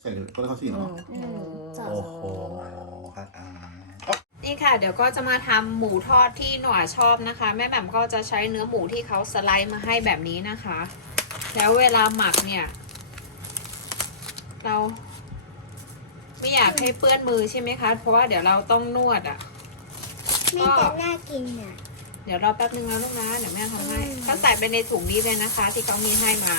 ใส่ก็ได้เข้าสี่เนาะอืมโอ้โหครับอ่าอ๊ะนี่ค่ะ เดี๋ยวก็จะมาทำหมูทอดที่หน่วชอบนะคะ แม่แหม่มก็จะใช้เนื้อหมูที่เขาสไลด์มาให้แบบนี้นะคะ แล้วเวลาหมักเนี่ย เรา ไม่อยากให้เปื้อนมือใช่ไหมคะ เพราะว่าเดี๋ยวเราต้องนวดอะ่ะไม่แต่น่ากินอะเดี๋ยวรอแป๊บนึงนะลูกนะเดี๋ยวแม่ทำให้อืมก็ใส่ไปในถุงนี้เลยนะคะ ที่เขามีให้มา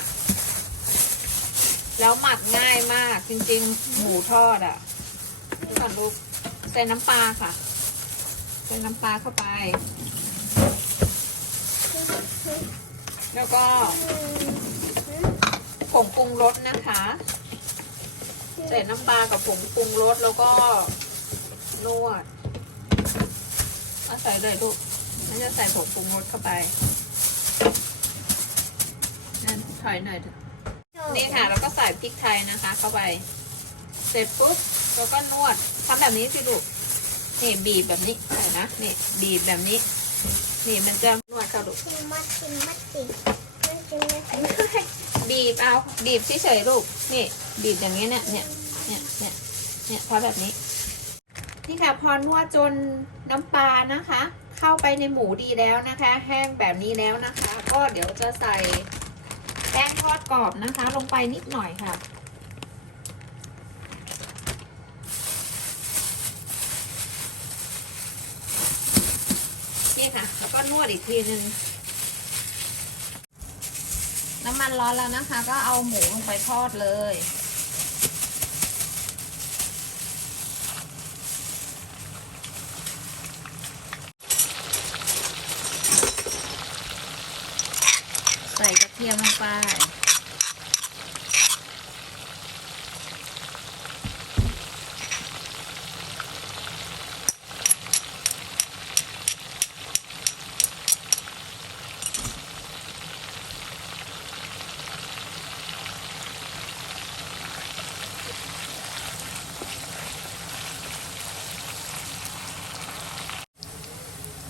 แล้วหมักง่ายมากจริงๆ หมูทอดอะ่ะดูก่อนลูกใส่น้ำปลาค่ะ ใส่น้ำปลาเข้าไป แล้วก็ผงปรุงรสนะคะ ใส่น้ำปลากับผงปรุงรสแล้วก็นวดเอาใส่เลยลูกมันจะใส่ผงปรุงรสเข้าไปนั่นถอยหน่อยเถอะ นี่ค่ะแล้วก็ใส่พริกไทยนะคะ เข้าไป เสร็จปุ๊บแล้วก็นวดทำแบบนี้สิลูกนี่บีบแบบนี้ใส่นะนี่บีบแบบนี้ นี่มันจะนวดค่ะลูกกินมัดกินมัดสิมัดกินมัดสิบีบเอาบีบเฉยๆลูกนี่ บีบอย่างนี้เนี่ยเนี่ยเนี่ยเนี่ยเนี่ยพอแบบนี้นี่ค่ะพอนวดจนน้ำปลานะคะ เข้าไปในหมูดีแล้วนะคะ แห้งแบบนี้แล้วนะคะ ก็เดี๋ยวจะใส่ แป้งทอดกรอบนะคะ ลงไปนิดหน่อยค่ะ นี่ค่ะ แล้วก็นวดอีกทีนึง น้ำมันร้อนแล้วนะคะ ก็เอาหมูลงไปทอดเลย ใส่กระเทียมลงไป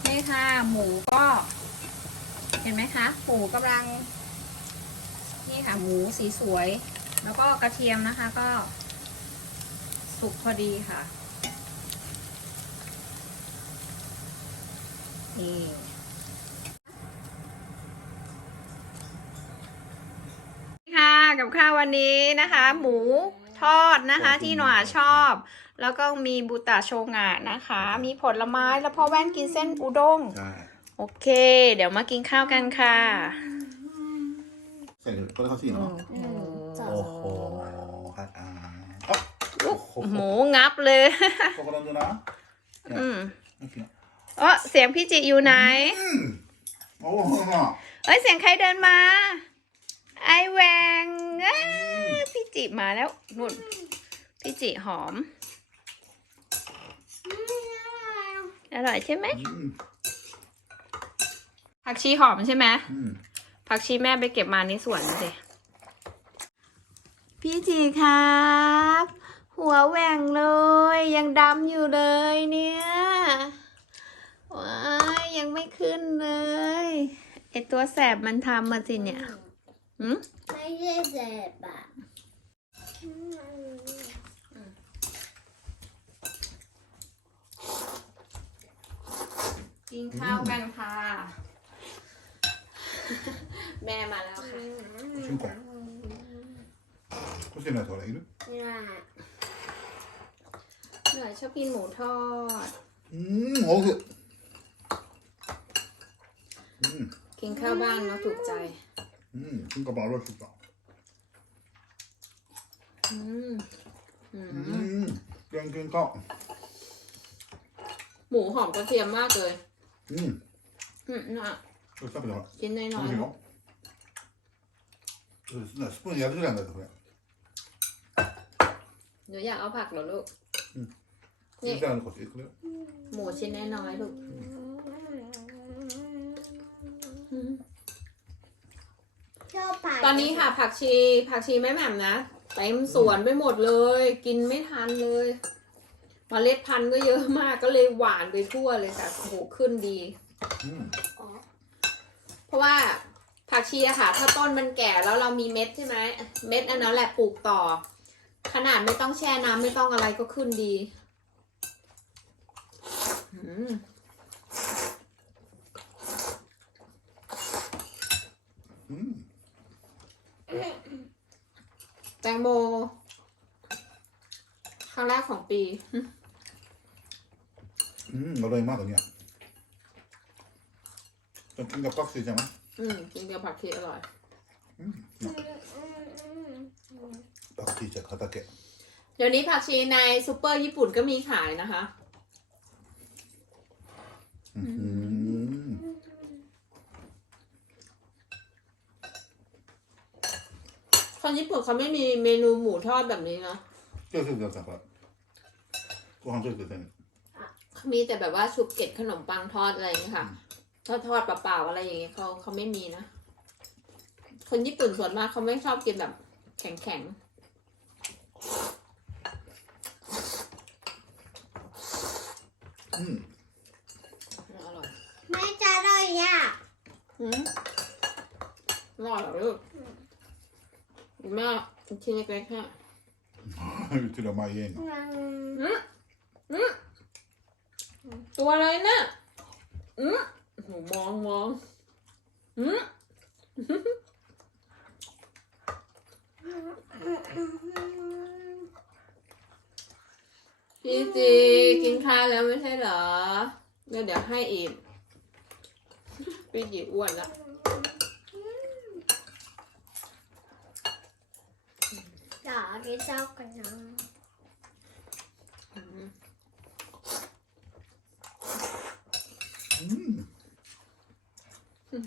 นี่ค่ะ หมูก็ เห็นไหมคะหมูกำลัง นี่ค่ะหมูสีสวย แล้วก็กระเทียมนะคะก็ สุกพอดีค่ะนี่ค่ะกับข้าววันนี้นะคะ หมูทอดนะคะที่หนวาชอบ แล้วก็มีบุตะโชงะนะคะ มีผลไม้แล้วพ่อแว่นกินเส้นอุด้งใช่ โอเค เดี๋ยวมากินข้าวกันค่ะ ใส่ก็ได้เข้าสี่เนาะอืมโอ้โหครับอ่าอ๊ะโอ้โหหมูงับเลย โคโคนันดูนะอืมโอเคเออเสียงพี่จิอยู่ไหน อืมโอ้โหเอ้ยเสียงใครเดินมา ไอแหวงอ้าพี่จิมาแล้วนุ่น พี่จิหอม อร่อยใช่ไหมอืม ผักชีหอมใช่ไหมอืมผักชีแม่ไปเก็บมาในสวนสิพี่จีครับ หัวแหว่งเลย ยังดำอยู่เลยเนี่ยว้ายยังไม่ขึ้นเลยไอตัวแสบมันทำมาสิเนี่ยหืมไม่ใช่เจ็บอะกินข้าวกันค่ะ แม่มาแล้วค่ะชิ้นก่อนก็เสียหน่อยเท่าไหร่อีกเนี่ยเหนื่อยชอบกินหมูทอดอืมโอเคอืมกินข้าวบ้านมาถูกใจอืมคุณกับบ้าเราสุดอะอืมอือืมมเก่งเก่งก็หมูหอมกระเทียมมากเลยอืมอืมนะ これ食べたほら กินน้ 美 อย 味しいよそうですねスプーンやるぐらいなんだよこれ ๆหนูอยากเอาผักเหรอลูก じゃあこっち行くよ หมูชิ้นน้อยๆลูก ชอบผัก ตอนนี้ค่ะ ผักชี ผักชีแม่แหม่มนะเต็มสวนไปหมดเลย กินไม่ทันเลยมเมล็ดพันธุ์ก็เยอะมากก็เลยหวานไปทั่วเลยค่ะโอ้โหขึ้นดี うん เพราะว่าผักชีอะค่ะ ถ้าต้นมันแก่แล้วเรามีเม็ดใช่ไหมเม็ดอันนั้นแหละปลูกต่อ ขนาดไม่ต้องแช่น้ำไม่ต้องอะไรก็ขึ้นดีแตงโมครั้งแรกของปี อืมอร่อยมากอันเนี้ย มันกินกับก็กซีใช่ไหมอืมกินกับผักเคีอร่อยผักชีจากคาตาเกะเดี๋ยวนี้ผักชีในซูเปอร์ญี่ปุ่นก็มีขายนะคะ อื้ออคนญี่ปุ่นเขาไม่มีเมนูหมูทอดแบบนี้เนาะก็คือเดียวกันครับกูห้องช่วยคืเส้มีแต่แบบว่าชุบเกล็ดขนมปังทอดอะไรอย่างค่ะ ถ้าทอดเปล่าๆอะไรอย่างเงี้ยเขาเขาไม่มีนะ คนญี่ปุ่นส่วนมากเขาไม่ชอบกินแบบแข็งๆอืมอร่อยไม่จะอร่อยอะอืมอร่อยเหรอแม่ชิ้นเล็กๆค่ะ ut till de här gängen. อืมอืมตัวอะไรเนะอืม โหมองมองอืมพี่จีกินข้าวแล้วไม่ใช่เหรอเดี๋ยวเดี๋ยวให้อีกพี่จีอ้วนล้วเดี๋ยวกินข้าวกันนะ อืมうん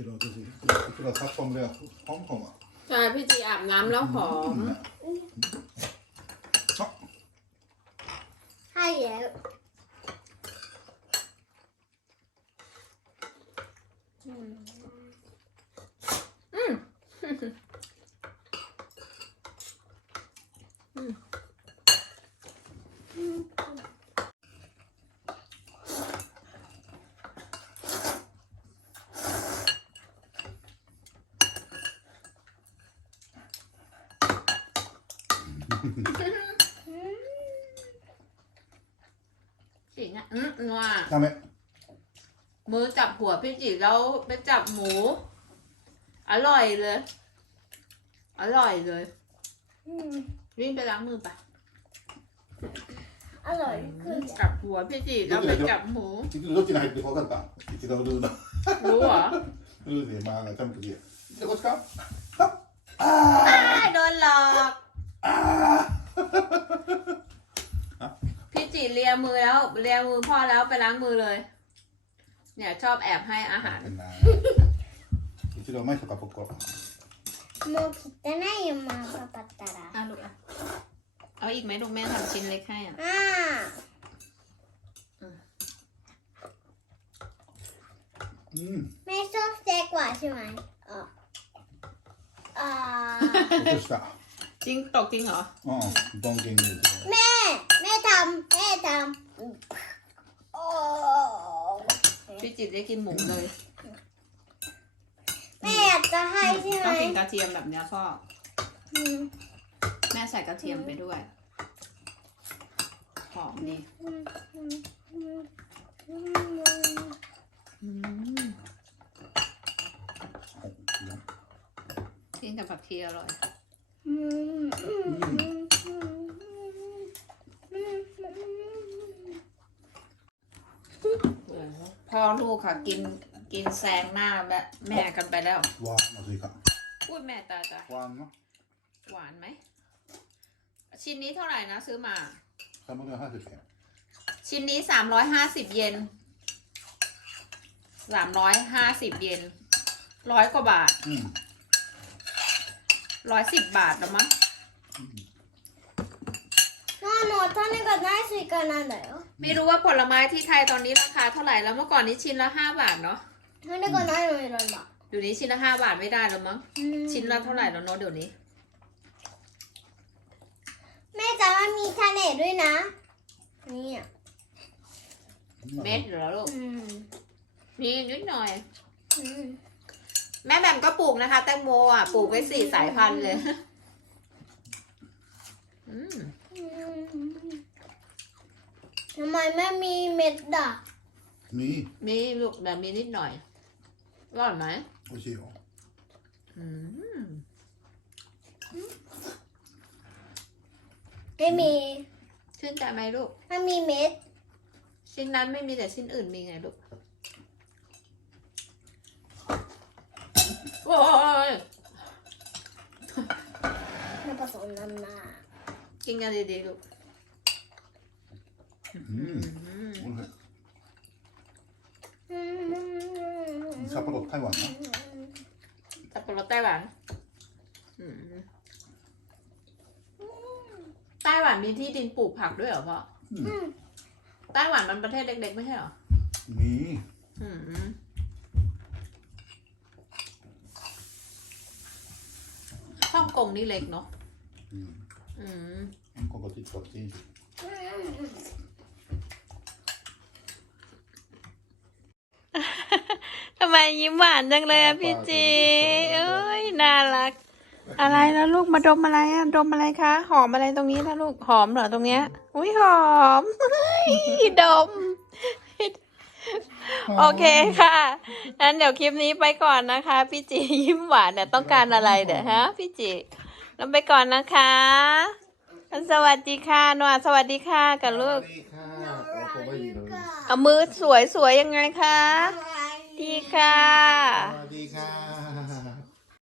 กิโลตัวสิกิโลทักฟองเลยหอมของอะ ใช่พี่จีอาบน้ำแล้วหอมม อืมนัวทำไมมือจับหัวพี่จีแล้วไปจับหมู อร่อยเลย อร่อยเลยวิ่งไปล้างมือไปอร่อยขึ้จับหัวพี่จีแล้วไปจับหมู 지금 이렇게 나이 때 걸었 다. 이렇게 나 누 나. รู้เหรอ 그러지 마. 나 잠깐 그 게. 이거 어떡 하? อ่าโดนหลอก 아! เลียมือแล้วเลียมือพ่อแล้วไปล้างมือเลย เนี่ยชอบแอบให้อาหาร 変な一度前とかここもう汚いよママパパったら อ่ะลูกอ่ะเอาอีกไหมลูกแม่ทำชิ้นเล็กให้อ่ะ อ่า うん แม่ชอบสเต็กกว่าใช่ไหมอ่าอ่า 落とした จริงตกจริงเหรอ うんドンキング แม่ แม่ทำแม่ ่ ทำโอ้พี่จีได้กินหมูเลยแม่อยากจะให้ใช่ไหมต้องกินกระเทียมแบบเนี้ยพ่ออืมแม่ใส่กระเทียมไปด้วยหอมดีอืมอืมอืมอืมอืมกินกับผักชีอร่อย อืมอืมอืมอืมอืม พ่อลูกค่ะ กินกินแซงหน้าแม่แม่กันไปแล้ว わまずいか พูดแม่ตายตาย わの หวานไหม ชิ้นนี้เท่าไหร่นะซื้อมา サムネハセペ ชิ้นนี้สามร้อยห้าสิบเยนสามร้อยห้าสิบเยนร้อยกว่าบาท うん ร้อยสิบบาทแล้วมั้ง あの種がないスイカなんだよ ไม่รู้ว่าผลไม้ที่ไทยตอนนี้ราคาเท่าไหร่แล้วเมื่อก่อนนี้ชิ้นละห้าบาทเนาะไม่ได้ก็น้อยเลยหรอกเดี๋ยวนี้ชิ้นละห้าบาทไม่ได้แล้วมั้งชิ้นละเท่าไหร่แล้วเนาะเดี๋ยวนี้ แม่จ๋ว่ามีชาเนตด้วยนะนี่อะเม็ดเหรอลูกมีนิดหน่อยแม่แบมก็ปลูกนะคะ แตงโมอะปลูกไว้สี่สายพันธุ์เลย อืม ทำไมไม่มีเม็ดด่ะนี่มีลูกแต่มีนิดหน่อยอร่อยไหมโอเคเหรออืมไม่มีชื่นใจไหมลูก ไม่มีเม็ด ชิ้นนั้นไม่มีแต่ชิ้นอื่นมีไงลูก โอ้ยไม่ผสมน้ำหน้ากินกันดีๆลูก อืมอืมโอเคอืมสับปะรดไต้หวันนะสับปะรดไต้หวัน อืมไต้หวันมีที่ดินปลูกผักด้วยเหรอพ่ออืมไต้หวันมันประเทศเล็กๆไม่ใช่เหรอมีอืม ฮ่องกงนี่เล็กเนาะอืมอืมมันก็ติดกับที่ ทำ ไมยิ้มหวานจังเลยอะพี่จีเอ้ยน่ารัก อะไรแล้วลูกมาดมอะไรอะดมอะไรคะ หอมอะไรตรงนี้นะลูกหอมเหรอตรงเนี้ย อุ้ยหอมดม โอเคค่ะงั้นเดี๋ยวคลิปนี้ไปก่อนนะคะ พี่จียิ้มหวานเนี่ยต้องการอะไรเดี๋ยวฮะ พี่จีเราไปก่อนนะคะ สวัสดีค่ะนวลสวัสดีค่ะกับลูกสวัสดีค่ะโอ้โหไม่ดีเลยเอามือสวยสวยๆยังไงคะ ดีค่ะ สวัสดีค่ะ